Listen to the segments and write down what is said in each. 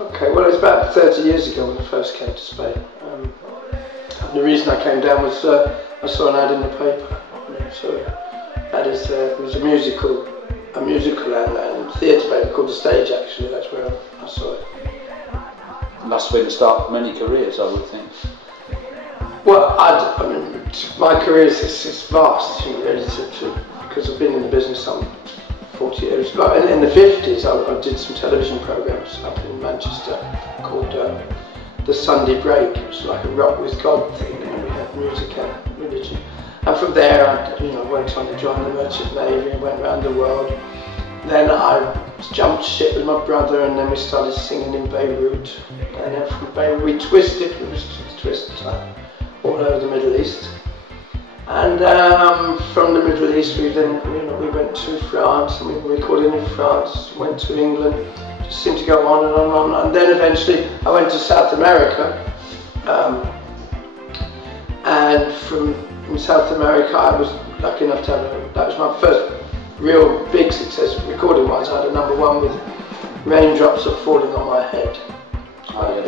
Okay, well, it's about 30 years ago when I first came to Spain. And the reason I came down was I saw an ad in the paper. So that is, it was a musical and theatre paper called The Stage. Actually, that's where I saw it. Must have been the start of many careers, I would think. Well, I mean, my career is vast, relative because I've been in the business some 40 years. But in the 50s, I did some television programmes up in Manchester called The Sunday Break. It was like a rock with God thing, and we had music and religion. And from there, I went on to join the Merchant Navy and went around the world. Then I jumped ship with my brother, and then we started singing in Beirut. And then from Beirut, we twisted. It was twist all over the Middle East. And from the Middle East, we went to France, and we were recording in France. Went to England. Just seemed to go on and on and on. And then eventually, I went to South America. And from South America, I was lucky enough to have that was my first real big success recording-wise. I had a #1 with Raindrops Are Falling on My Head.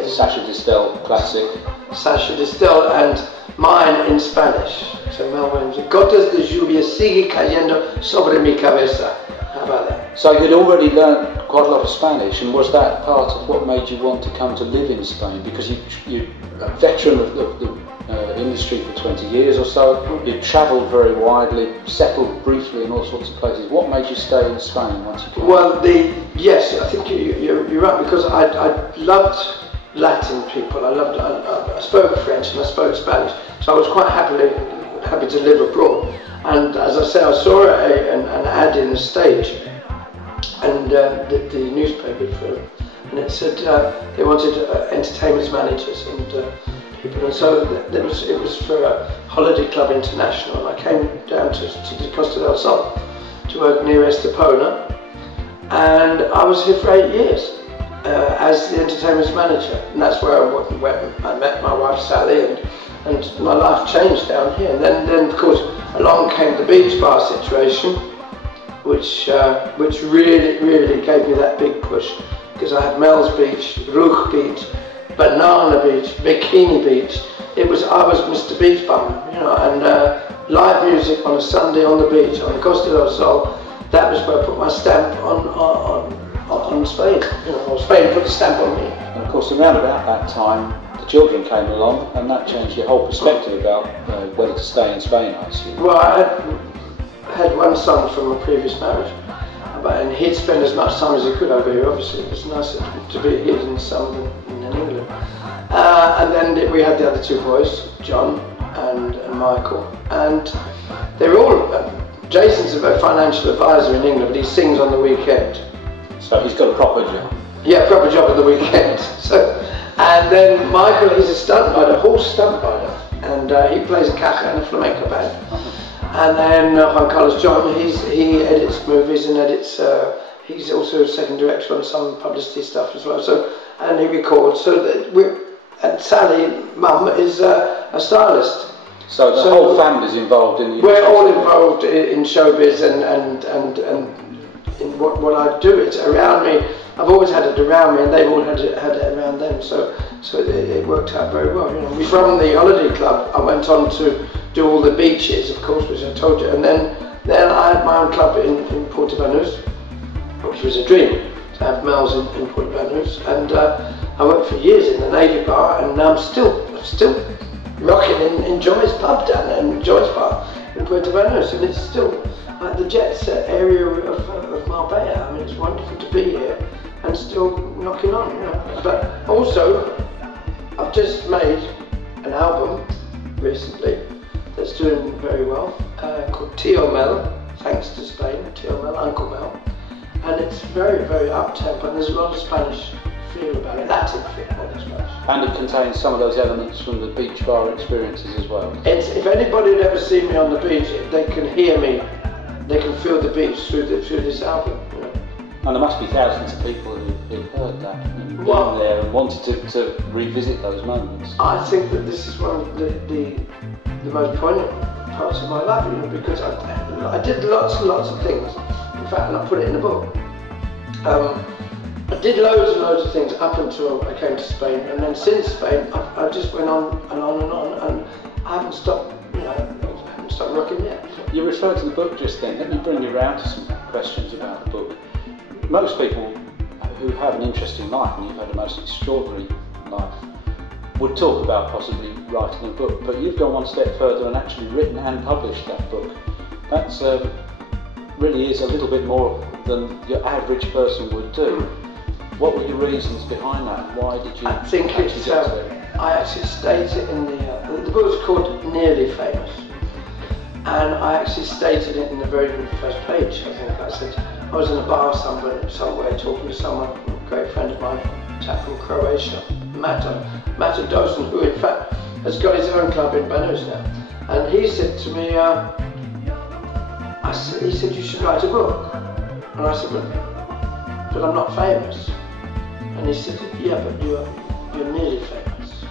Sacha Distel classic. Sacha Distel, and mine in Spanish. So Mel Williams, Gotas de lluvia sigue cayendo sobre mi cabeza. How about that? So you'd already learned quite a lot of Spanish, and was that part of what made you want to come to live in Spain? Because you're a veteran of the industry for 20 years or so, you've travelled very widely, settled briefly in all sorts of places. What made you stay in Spain once you came? Well, yes, I think you're right, because I loved Latin people. I spoke French and I spoke Spanish, so I was quite happy to live abroad. And as I say, I saw an ad in the Stage, and the newspaper, and it said they wanted entertainment managers and people, and so it was for a Holiday Club International. And I came down to the Costa del Sol to work near Estepona, and I was here for 8 years as the entertainment manager, and that's where I met my wife Sally, and my life changed down here. And then of course along came the beach bar situation, which really gave me that big push, because I had Mel's Beach, Ruch Beach, Banana Beach, Bikini Beach. I was Mr. Beach Bum, and live music on a Sunday on the beach on the Costa del Sol. That was where I put my stamp on Spain. Or Spain put the stamp on me. And of course, around about that time, the children came along, and that changed your whole perspective about whether to stay in Spain, I assume. Well, I had one son from a previous marriage, and he'd spend as much time as he could over here. Obviously, it was nicer to be here in the summer than in England. And then we had the other 2 boys, John and Michael, and they're all. Jason's a financial advisor in England, but he sings on the weekend. So he's got a proper job. Yeah, proper job on the weekend. And then Michael, he's a stunt rider, horse stunt rider, and he plays a caja in a flamenco band. And then Juan Carlos John, he edits movies and edits. He's also a second director on some publicity stuff as well. So, and he records. And Sally, Mum, is a stylist. So the whole family's involved in the. We're all involved in showbiz and in what I do. It's around me. I've always had it around me, and they've all had it around them. So it worked out very well. From the Holiday Club, I went on to do all the beaches, of course, which I told you, and then I had my own club in Puerto Banús, which was a dream to have Mel's in Puerto Banús, and I worked for years in the Navy Bar, and I'm still rocking in Joy's pub down there, in Joy's Bar in Puerto Banús, and it's still like the jet set area of Marbella. I mean, it's wonderful to be here and still knocking on, But also, I've just made an album recently that's doing very well, called Tio Mel, thanks to Spain, Tio Mel, Uncle Mel, and it's very, very up-tempo, and there's a lot of Spanish feel about it, Latin feel, not Spanish. And it contains some of those elements from the beach bar experiences as well. If anybody had ever seen me on the beach, they can hear me, they can feel the beach through this album. And there must be thousands of people who've heard that and been there and wanted to revisit those moments. I think that this is one of the most poignant parts of my life, because I did lots and lots of things. In fact, and I put it in the book. I did loads and loads of things up until I came to Spain, and then since Spain, I just went on and on and on, and I haven't stopped, I haven't stopped rocking yet. You referred to the book just then. Let me bring you around to some questions about the book. Most people who have an interesting life, and you've had a most extraordinary life, would talk about possibly writing a book, but you've gone one step further and actually written and published that book. That's really is a little bit more than your average person would do. What were your reasons behind that? Why did you? I think it's. I actually stated in the book is called Nearly Famous, and I actually stated it in the very first page. I think I said I was in a bar somewhere talking to someone, a great friend of mine, a chap from Croatia, Mato Dosen, who in fact has got his own club in Banus now, and he said to me, he said you should write a book, and I said, but I'm not famous. And he said, yeah, but you're nearly famous.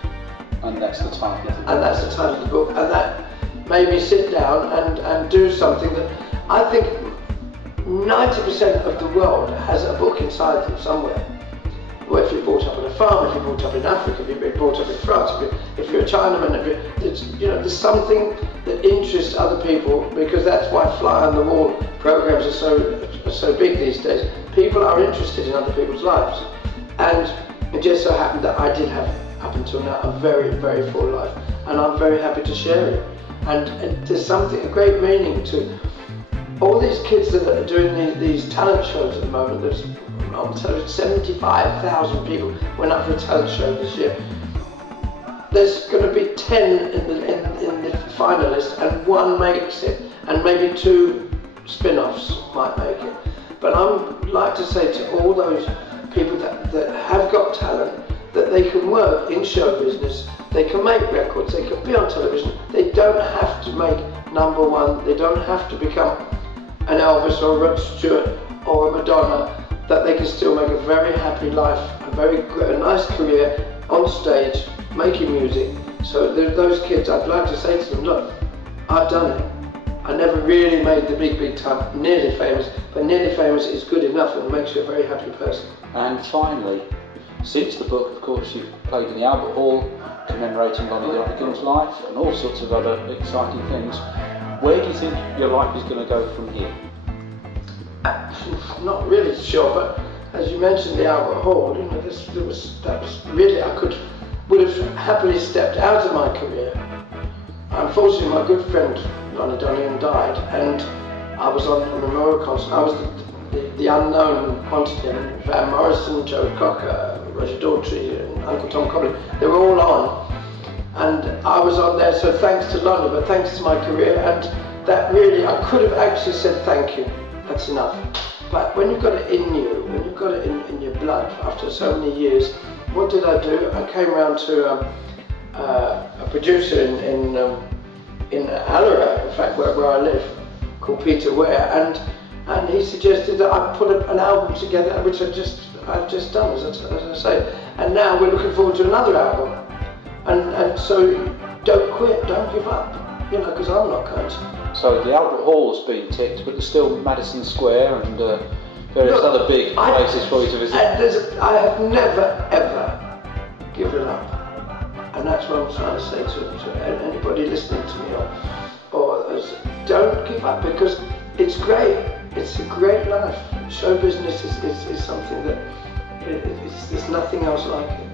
And that's the title of the book. And that's the title of the book. And that made me sit down and do something that I think 90% of the world has a book inside them somewhere. Well, if you're brought up on a farm, if you're brought up in Africa, if you've been brought up in France, if you're a Chinaman, there's something that interests other people, because that's why fly on the wall programs are so big these days. People are interested in other people's lives. And it just so happened that I did have, up until now, a very, very full life, and I'm very happy to share it. And there's a great meaning to all these kids that are doing these talent shows at the moment. There's on television, 75,000 people went up for a talent show this year. There's going to be 10 in the finalists, and one makes it, and maybe 2 spin-offs might make it. But I'd like to say to all those people that have got talent, that they can work in show business, they can make records, they can be on television, they don't have to make #1, they don't have to become an Elvis or a Rod Stewart or a Madonna, that they can still make a very happy life, a nice career on stage, making music. So those kids, I'd like to say to them, look, I've done it. I never really made the big time, nearly famous, but nearly famous is good enough and makes you a very happy person. And finally, since the book, of course, you've played in the Albert Hall, commemorating Lonnie Donegan's life and all sorts of other exciting things. Where do you think your life is going to go from here? I'm not really sure, but as you mentioned the Albert Hall, that was really, would have happily stepped out of my career. Unfortunately, my good friend Lonnie Donegan died, and I was on a memorial concert. I was the unknown quantity. And Van Morrison, Joe Cocker, Roger Daltrey, and Uncle Tom Cobley, they were all on, and I was on there. So thanks to Lonnie, but thanks to my career, and that really, I could have actually said thank you. That's enough. But when you've got it in you, when you've got it in your blood after so many years, what did I do? I came round to a producer in Allera, in fact, where I live, called Peter Ware, and he suggested that I put an album together, which I've just done, as I say. And now we're looking forward to another album. And so don't quit, don't give up, because I'm not going to. So the Albert Hall's been ticked, but there's still Madison Square and various other big places for you to visit. I have never, ever given up. And that's what I'm trying to say to anybody listening to me, or don't give up, because it's great. It's a great life. Show business is something that there's nothing else like it.